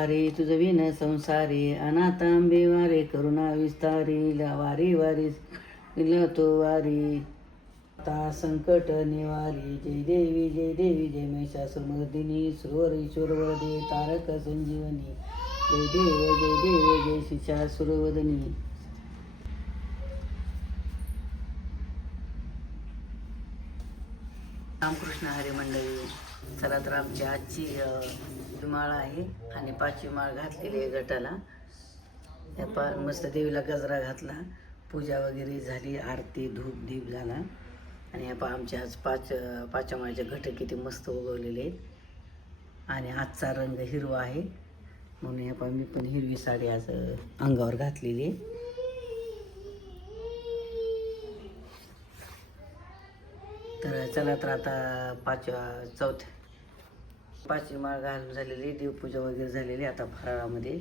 वारे तुझ विन संसारी अनाथांबे वारे करुणा विस्तारी वारी वारी तो वारी. ता संकट निवारी जय देवी जय देवी जय महिषासुरमर्दिनी सुरवर ईश्वर तारक संजीवनी. जय देव जय देव जय शिषासुरवदनी रामकृष्ण हरी मंडळी चला तर आमची आजची अ, माळ आहे आणि पाचवी माळ घातलेली आहे गटाला. त्या पा मस्त देवीला गजरा घातला. पूजा वगैरे झाली आरती धूप दीप झाला. आणि ह्या पा आमच्या आज पाच पाचव्या माळचे घट किती मस्त उगवलेले आहेत. आणि आजचा रंग हिरवा आहे. म्हणून ह्या पा मी पण हिरवी साडी आज अंगावर घातलेली आहे. तर चला तर आता पाचव्या चौथ्या पाचवी माळ घालून झालेली देवपूजा वगैरे झालेली आता फराळामध्ये.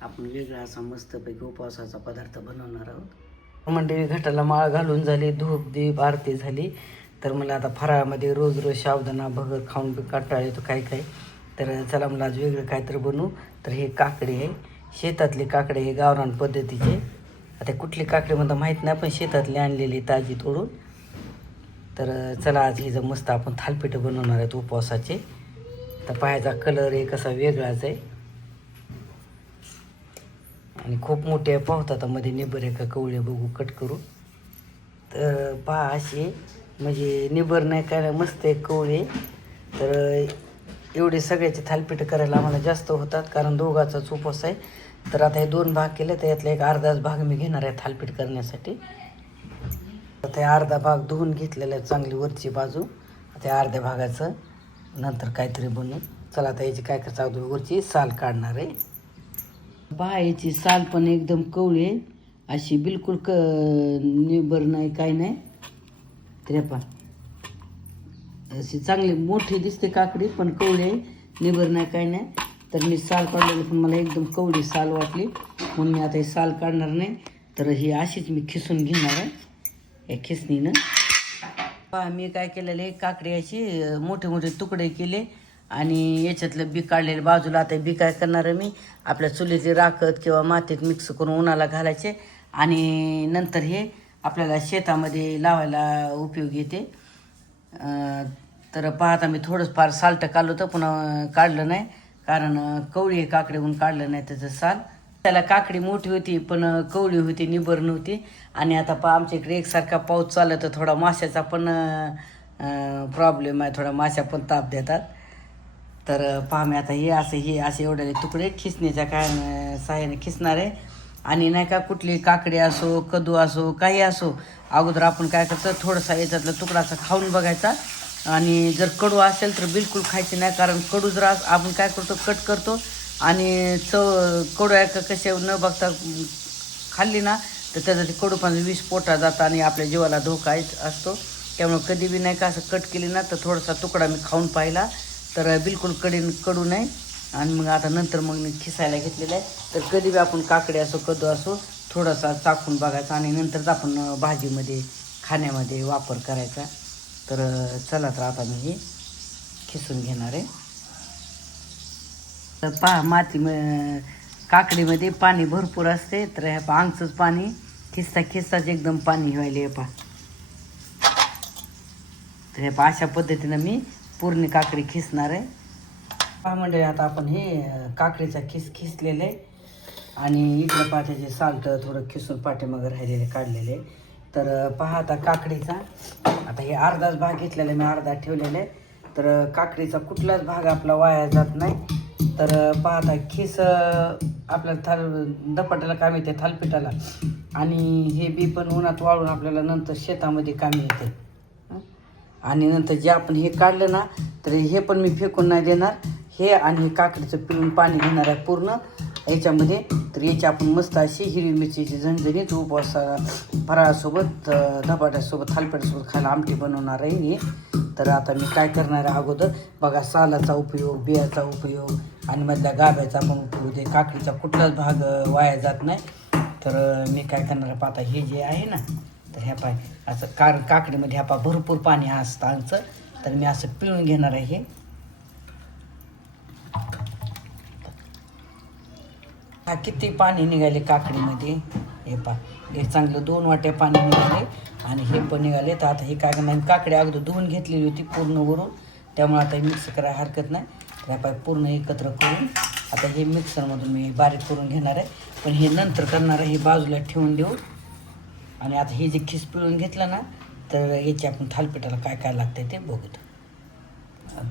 आपण वेगळा असा मस्तपैकी उपवासाचा पदार्थ बनवणार आहोत. मंडळी घटाला माळ घालून झाली धूप दीप आरती झाली. तर मला आता फराळामध्ये रोज रोज सावधाना भगर खाऊन कंटाळ येतो काय काय तर चला मला आज वेगळं काहीतरी बनवू. तर हे काकडे आहे. शेतातले काकडे हे गावरान पद्धतीचे. आता कुठली काकडे म्हणता माहीत नाही पण शेतातले आणलेली ताजी तोडून. तर चला आज ही जर मस्त आपण थालपीठं बनवणार आहेत उपवासाचे. तर पायाचा कलर हे कसा वेगळाच आहे. आणि खूप मोठे पावतात मध्ये निबर एका का कवळे बघू कट करू. तर पहा असे म्हणजे निबर नाही काय मस्त आहे कवळे. तर एवढे सगळ्याचे थालपीठ करायला आम्हाला जास्त होतात कारण दोघाचाच उपवास आहे. तर आता हे दोन भाग केले तर यातला एक अर्धाच भाग मी घेणार आहे थालपीठ करण्यासाठी. आता अर्धा भाग धुवून घेतलेला आहे चांगली वरची बाजू. आता अर्ध्या भागाचं नंतर काहीतरी बनवून. चला आता याची काय करायचं अगोदर वरची साल काढणार आहे. बाहेरची याची साल पण एकदम कवळी आहे. अशी बिलकुल क निबर नाही काय नाही. त्रेपा अशी चांगली मोठी दिसते काकडी पण कवळी आहे. निबर नाही काय नाही. तर मी साल काढलेली पण मला एकदम कवळी साल वाटली. म्हणून मी आता ही साल काढणार नाही. तर ही अशीच मी खिसून घेणार आहे. या खिसणीनं. मी काय केलेले आहे काकडी अशी मोठे मोठे तुकडे केले आणि याच्यातलं बी काढलेलं. बाजूला आता बी काय करणार मी? आपल्या चुलीची राखत किंवा मातीत मिक्स करून उन्हाला घालायचे. आणि नंतर हे आपल्याला शेतामध्ये लावायला उपयोग येते. तर पाहता मी थोडंच फार साल्ट काढलं होतं पुन्हा काढलं नाही. कारण कवळी कवळी काकडीहून काढलं नाही त्याचं साल. त्याला काकडी मोठी होती पण कवळी होती निबर नव्हती. आणि आता पहा आमच्या इकडे एकसारखा पाऊस चालला तर थोडा माशाचा पण प्रॉब्लेम आहे. थोडा माश्या पण ताप देतात. तर पहा मी आता हे असं हे असे एवढे तुकडे खिसण्याच्या काय अं, सहाय्याने खिसणार आहे. आणि नाही का कुठली काकडी असो कदू असो काही असो अगोदर आपण काय करतो थोडासा याच्यातला तुकडा असा खाऊन बघायचा. आणि जर कडू असेल तर बिलकुल खायचे नाही कारण कडू जर आपण काय करतो कट करतो आणि चव कडू आहे का कसे न बघता खाल्ली ना तर त्याचा ते कडूपण विष पोटा जातं आणि आपल्या जीवाला धोका असतो. त्यामुळे कधी बी नाही का असं कट केली ना तर थोडासा तुकडा मी खाऊन पाहिला. तर बिलकुलकडे कडू नाही आणि मग आता नंतर मग मी खिसायला घेतलेलं आहे. तर कधी बी आपण काकडे असो कदू असो थोडासा चाकून बघायचा आणि नंतरच आपण भाजीमध्ये खाण्यामध्ये वापर करायचा. तर चला तर आता मी हे खिसून घेणार आहे. तर पहा माती काकडीमध्ये पाणी भरपूर असते तर ह्या पा आमचंच पाणी खिस्सा खिस्साच एकदम पाणी व्हायले पहा. तर हे पहा अशा पद्धतीनं मी पूर्ण काकडी खिसणार आहे. पहा म्हणजे आता आपण हे काकडीचा खिस खिसलेले आहे. आणि इकडं पाठ्याचे साल्ट थोडं खिसून पाठीमागं राहिलेले काढलेले तर पहा आता काकडीचा. आता हे अर्धाच भाग घेतलेला मी अर्धा ठेवलेला आहे. तर काकडीचा कुठलाच भाग आपला वाया जात नाही. तर पाहता खिस आपल्याला थाल दपाट्याला काम येते थालपिठाला. आणि हे बी पण उन्हात वाळून आपल्याला नंतर शेतामध्ये कामी येते. आणि नंतर जे आपण हे काढलं ना तर हे पण मी फेकून नाही देणार. हे आणि हे काकडीचं पिळून पाणी घेणार आहे पूर्ण. याच्यामध्ये तर याची आपण मस्त अशी हिरवी मिरचीची झणझणीत उपवास फराळासोबत धपाट्यासोबत थालपिठासोबत खायला आमटी बनवणार आहे मी. तर आता मी काय करणार आहे अगोदर? बघा सालाचा उपयोग बियाचा उपयोग आणि मधल्या गाभ्याचा पण उपयोग ते काकडीचा कुठलाच भाग वाया जात नाही. तर मी काय करणार आहे आता हे जे आहे ना तर ह्या पाय असं कार काकडीमध्ये ह्या पा भरपूर पाणी असतं आमचं. तर मी असं पिळून घेणार आहे हे. हा किती पाणी निघाले काकडीमध्ये? हे पा हे चांगलं दोन वाट्या पाणी निघाले आणि हे पण निघाले. तर आता हे काय करणार काकडी अगोदर धुवून घेतलेली होती पूर्ण वरून. त्यामुळे आता मिक्स करायला हरकत नाही. ह्या पाय पूर्ण एकत्र करून आता हे मिक्सरमधून मी बारीक करून घेणार आहे. पण हे नंतर करणार आहे हे बाजूला ठेवून देऊ. आणि आता हे जे खिस पिळून घेतलं ना तर याची आपण थालपिठाला काय काय लागतंय ते बघू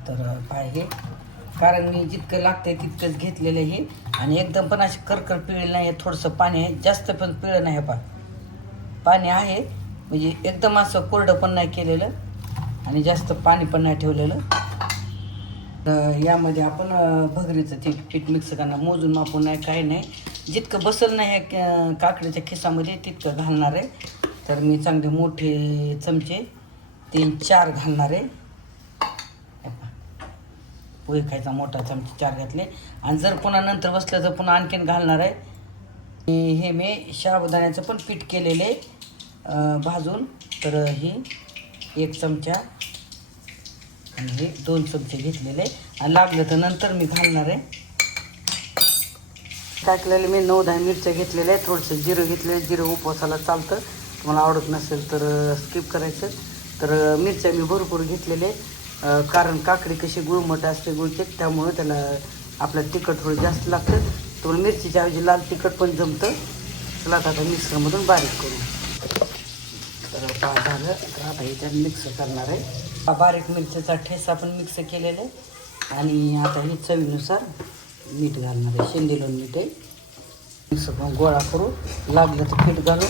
तर काय हे. कारण मी जितकं लागतंय तितकंच घेतलेलं हे. आणि एकदम पण असे करकर पिळेलं नाही थोडंसं पाणी आहे. जास्त पण पिळं नाही पा पाणी आहे. म्हणजे एकदम असं कोरडं पण नाही केलेलं. आणि जास्त पाणी पण नाही ठेवलेलं. यामध्ये आपण भगरीचं ते पीठ मिक्स करणार. मोजून मापून नाही काही नाही. जितकं बसल नाही ह्या काकडीच्या खिसामध्ये तितकं घालणार आहे. तर मी चांगले मोठे चमचे तीन चार घालणार आहे. पोहे. खायचा मोठा चमचे चार घातले. आणि जर पुन्हा नंतर बसलं तर पुन्हा आणखीन घालणार आहे. हे मी शाबदाण्याचं पण पीठ केलेले भाजून. तर ही एक चमचा आणि हे दोन चमचे घेतलेले आणि लागलं तर नंतर मी घालणार आहे. टाकलेले मी नऊ दहा मिरच्या घेतलेल्या आहे थोडंसं जिरं घेतलेलं जिरं उपवासाला चालतं. तुम्हाला आवडत नसेल तर स्किप करायचं. तर मिरच्या मी भरपूर घेतलेले आहे. कारण काकडी कशी गुळमट असते गुळते त्यामुळं त्याला आपलं तिखट थोडं जास्त लागतं. तुम्हाला मिरचीच्या ऐवजी लाल तिखट पण जमतं. चला आता आता मिक्सरमधून बारीक करू. तर पा झालं. तर आता ह्याच्यात मिक्स करणार आहे. बारीक मिरचीचा ठेसा पण मिक्स केलेला आहे. आणि आता हे चवीनुसार मीठ घालणार आहे. शेंदेलोन मीठ आहे. मिक्स गोळा करू लागलं तर पीठ घालू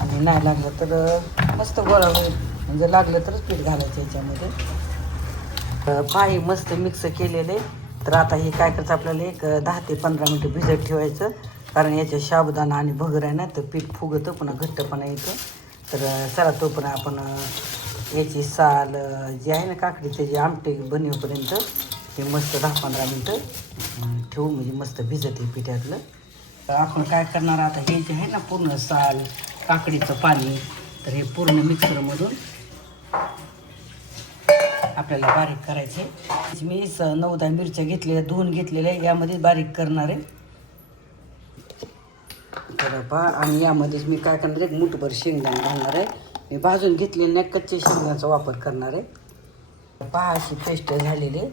आणि नाही लागलं तर मस्त गोळा होईल. म्हणजे लागलं तरच पीठ घालायचं याच्यामध्ये. अं, पाही मस्त मिक्स केलेले. तर आता हे काय करायचं आपल्याला? एक दहा ते पंधरा मिनटं भिजत ठेवायचं. कारण याच्या साबुदाणा आणि भगर आहे ना तर पीठ फुगतं पुन्हा घट्टपणा येतं. तर चला तो पण आपण याची साल जी आहे ना काकडी त्याची आमटे बनवेपर्यंत हे मस्त दहा पंधरा मिनटं ठेवू म्हणजे मस्त भिजत आहे पिठातलं. तर आपण काय करणार आता हे जे आहे ना पूर्ण साल काकडीचं पाणी तर हे पूर्ण मिक्सरमधून आपल्याला बारीक करायचं आहे मी स नऊ दहा मिरच्या घेतलेल्या धुवून घेतलेल्या आहे, यामध्ये बारीक करणार आहे. तर पहा आणि यामध्येच मी काय करणार आहे मुठभर शेंगदाणे घालणार आहे. मी भाजून घेतलेले नाही कच्चे शेंगदाण्याचा वापर करणार. आहे पहा अशी पेस्ट झालेली आहे.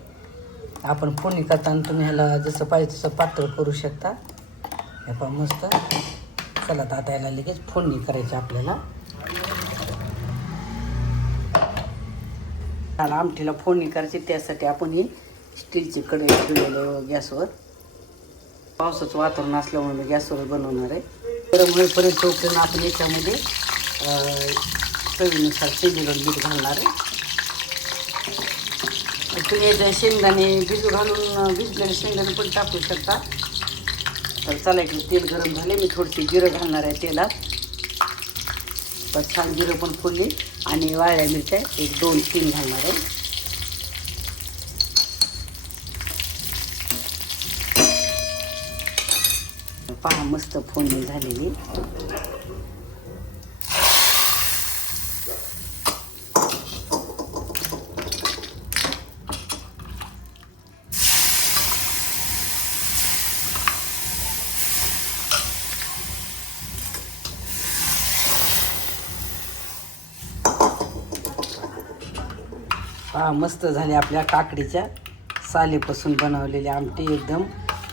आपण फोडणी करताना तुम्ही ह्याला जसं पाहिजे तसं पातळ करू शकता. हे पहा मस्त. चला आता याला लगेच फोडणी करायची आपल्याला. त्याला आमटीला फोडणी करायची त्यासाठी आपण ही स्टीलची कढई ठेवलेलं गॅसवर. पावसाचं वातावरण असल्यामुळे मी गॅसवर बनवणार आहे. गरम होईपर्यंत तोपर्यंत आपण याच्यामध्ये चवीनुसार शेंगदाणे मीठ घालणार आहे. तुम्ही याच्या शेंगदाणे भिजू घालून भिजलेले शेंगदाणे पण टाकू शकता. तर चला इकडे तेल गरम झाले मी थोडीशी जिरं घालणार आहे तेलात. तर छान जिरं पण फुलली. आणि वाळ्या मिरच्या एक दोन तीन घालणार आहे. पहा मस्त फोडणी झालेली. पहा मस्त झाले आपल्या काकडीच्या. सालीपासून बनवलेली आमटी एकदम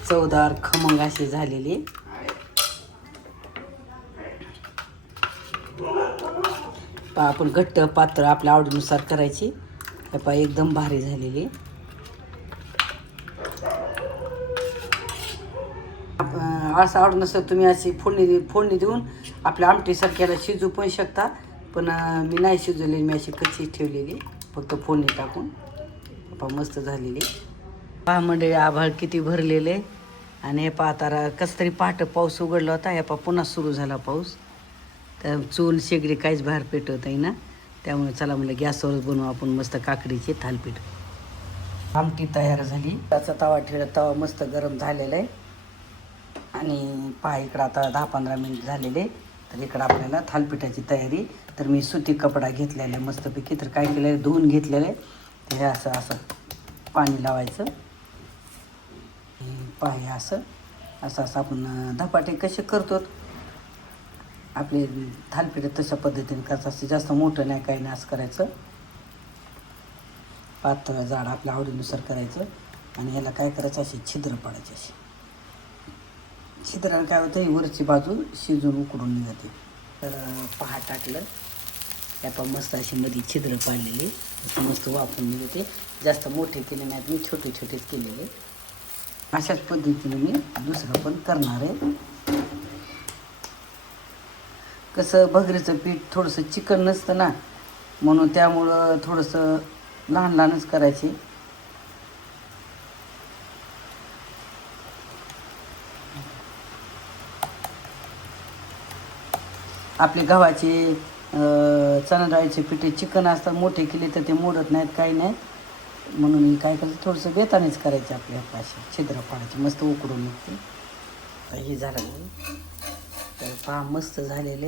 चवदार खमंग अशी झालेली. पहा आपण घट्ट पात्र आपल्या आवडीनुसार करायची. पहा एकदम भारी झालेली. असं आवड नसतं तुम्ही अशी फोडणी फोडणी देऊन आपल्या आमटीसारख्याला शिजू पण शकता. पण मी नाही शिजवलेली मी अशी कच्ची ठेवलेली. फक्त फोडणी टाकून. पहा मस्त झालेली. पहा मंडळी आभाळ किती भरलेले. आणि हे पहा आता कसं तरी पहाटं पाऊस उघडला होता. हे पहा पुन्हा सुरू झाला पाऊस. तर चूल शेगडी काहीच बाहेर पेटवत आहे ना. त्यामुळे चला म्हणलं गॅसवरच बनवू आपण मस्त काकडीचे थालपीठ. आमटी तयार झाली. त्याचा तवा ठेवला. तवा मस्त गरम झालेला आहे. आणि पहा इकडं आता दहा पंधरा मिनिट झालेले. तर इकडं आपल्याला थालपिठाची तयारी. तर मी सुती कपडा घेतलेला आहे मस्तपैकी. तर काय केलं आहे धुवून घेतलेलं. आहे तर हे असं असं पाणी लावायचं. हे असं असं असं आपण धपाटे कसे करतो आपले थालपीठ तशा पद्धतीने करायचं असं जास्त मोठं नाही काही नाही असं करायचं. पातळ जाड आपल्या आवडीनुसार करायचं. आणि याला काय करायचं? असे छिद्र पाडायचे असे छिद्राला काय होतं ही वरची बाजू शिजून उकडून निघते. तर पहा टाकलं. त्या पण मस्त अशी मध्ये छिद्र पाडलेली मस्त वाफून निघते. जास्त मोठे केले नाहीत मी छोटे छोटेच केलेले. अशाच पद्धतीने मी दुसरं पण करणार आहे. कसं भगरीचं पीठ थोडंसं चिकन नसतं ना म्हणून त्यामुळं थोडंसं लहान लहानच करायचे. आपले गव्हाचे अं, चणा डाळीचे पिठे चिकन असतात मोठे केले तर ते मोडत नाहीत काही नाही. म्हणून मी काय करायचं थोडंसं बेतानेच करायचे आपल्या असे छिद्र पाडायचे मस्त उकडून निघते. तर हे झालं तर पहा मस्त झालेले.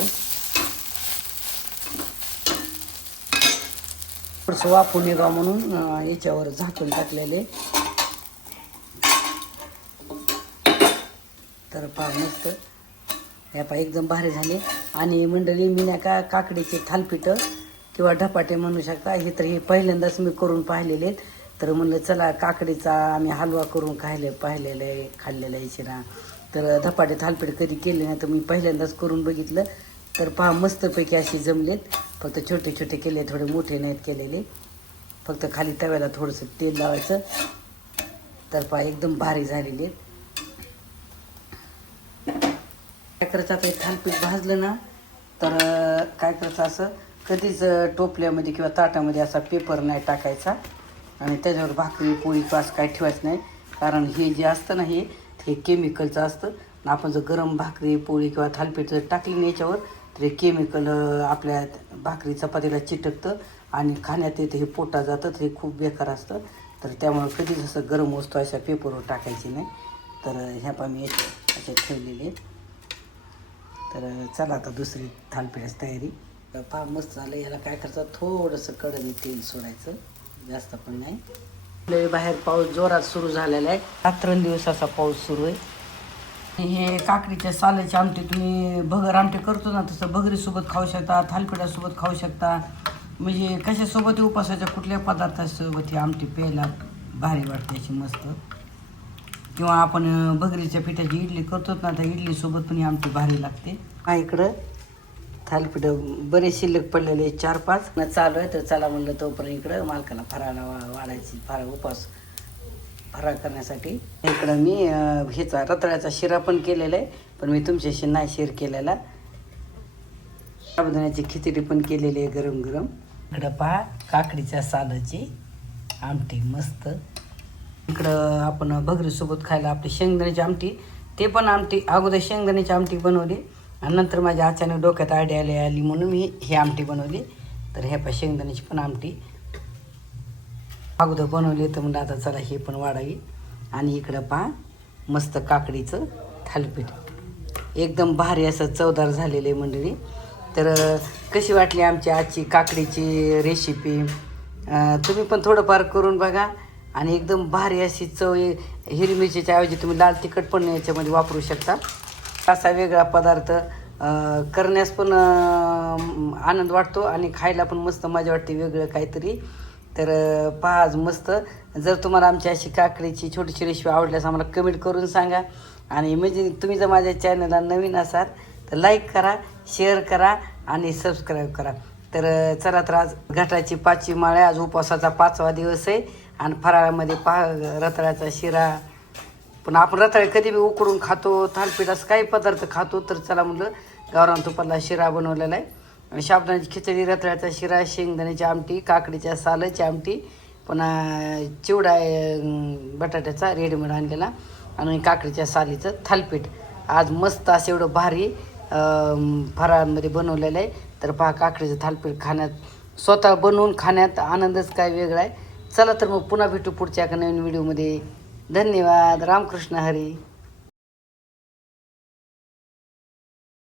थोडंसं वाफून निघा म्हणून याच्यावर झाकून टाकलेले. तर पहा मस्त. ह्या पहा एकदम भारी झाले. आणि मंडळी मी नाही का काकडीचे थालपीठं किंवा धपाटे म्हणू शकता हे तर हे पहिल्यांदाच मी करून पाहिलेले आहेत तर म्हणलं चला काकडीचा आम्ही हलवा करून खायले पाहिलेलं आहे खाल्लेलं आहे शिरा तर धपाटे थालपीठ कधी केले नाही तर मी पहिल्यांदाच करून बघितलं. तर पहा मस्तपैकी असे जमलेत. फक्त छोटे छोटे केले थोडे मोठे नाहीत केलेले. फक्त खाली तव्याला थोडंसं तेल लावायचं. तर पहा एकदम भारी झालेले आहेत काय करायचं आता हे थालपीठ भाजलं ना तर काय करायचं असं कधीच टोपल्यामध्ये किंवा ताटामध्ये असा पेपर नाही टाकायचा. आणि त्याच्यावर भाकरी पोळी पास काय ठेवायचं नाही. कारण हे जे असतं ना हे हे केमिकलचं असतं. आणि आपण जर गरम भाकरी पोळी किंवा थालपीठ जर टाकली ना याच्यावर तर हे केमिकल आपल्या भाकरी चपातीला चिटकतं आणि खाण्यात येतं हे पोटा जातं तर हे खूप बेकार असतं. तर त्यामुळं कधीच असं गरम वस्तू अशा पेपरवर टाकायची नाही. तर ह्या पा मी असे ठेवलेले आहेत. तर चला आता दुसरी थालपिठाची तयारी. फार पहा मस्त झालं. याला काय करायचं? थोडंसं कडनी तेल सोडायचं. जास्त पण नाही. लय बाहेर पाऊस जोरात सुरू झालेला आहे. रात्रंदिवस असा पाऊस सुरू आहे. हे काकडीच्या सालाची आमटी तुम्ही भगर आमटी करतो ना तसं भगरीसोबत खाऊ शकता थालपिठासोबत खाऊ शकता. म्हणजे कशासोबत उपासाच्या कुठल्या पदार्थासोबत ही आमटी प्यायला भारी वाटते अशी मस्त. किंवा आपण भगरीच्या पिठाची इडली करतो ना तर इडलीसोबत पण ही आमटी भारी लागते. हा इकडं थालीपीठ बरेच शिल्लक पडलेले चार पाच. ना चालू आहे तर चला म्हणलं तोपर्यंत इकडं मालकाला फराळा वा वाढायची फरा उपास फरा करण्यासाठी. इकडं मी ह्याचा रताळ्याचा शिरा पण केलेला आहे पण मी तुमच्याशी नाही शेअर केलेला. साबुदाण्याची खिचडी पण केलेली आहे गरम गरम इकडं पहा काकडीच्या सालाची आमटी मस्त. इकडं आपण भगरीसोबत खायला आपली शेंगदाण्याची आमटी ते पण आमटी अगोदर शेंगदाण्याची आमटी बनवली आणि नंतर माझ्या अचानक डोक्यात आयडिया आली आली म्हणून मी ही आमटी बनवली. तर ह्या पण शेंगदाण्याची पण आमटी. अगोदर बनवली तर म्हणलं आता चला हे पण वाढावी. आणि इकडं पहा मस्त काकडीचं थालपीठ. एकदम भारी असं चवदार झालेले मंडळी. तर कशी वाटली आमची आजची काकडीची रेसिपी तुम्ही पण थोडंफार करून बघा. आणि एकदम भारी अशी चव आहे. हिरवी मिरचीच्या ऐवजी तुम्ही लाल तिखट पण याच्यामध्ये वापरू शकता. असा वेगळा पदार्थ करण्यास पण आनंद वाटतो आणि खायला पण मस्त मजा वाटते वेगळं काहीतरी. तर पहा आज मस्त. जर तुम्हाला आमची अशी काकडीची छोटीशी रेसिपी आवडल्यास आम्हाला कमेंट करून सांगा. आणि म्हणजे तुम्ही जर माझ्या चॅनलला नवीन असाल तर लाईक करा शेअर करा आणि सबस्क्राईब करा. तर चला तर आज घाटाची पाचवी माळ आज उपवासाचा पाचवा दिवस आहे. आणि फराळामध्ये पहा रताळ्याचा शिरा. पण आपण रताळे कधी बी उकडून खातो थालपीठ असं काही पदार्थ खातो तर चला म्हणलं गावरान तुपाला शिरा बनवलेला आहे. आणि खिचडी रताळ्याचा शिरा शेंगदाण्याची आमटी काकडीच्या सालाची आमटी पुन्हा चिवडा आहे बटाट्याचा रेडीमेड आणलेला आणि काकडीच्या सालीचं थालपीठ. आज मस्त असं एवढं भारी फराळांमध्ये बनवलेलं आहे. तर पहा काकडीचं थालपीठ खाण्यात स्वतः बनवून खाण्यात आनंदच काय वेगळा आहे. चला तर मग पुन्हा भेटू पुढच्या एका नवीन व्हिडिओमध्ये. धन्यवाद. रामकृष्ण हरी.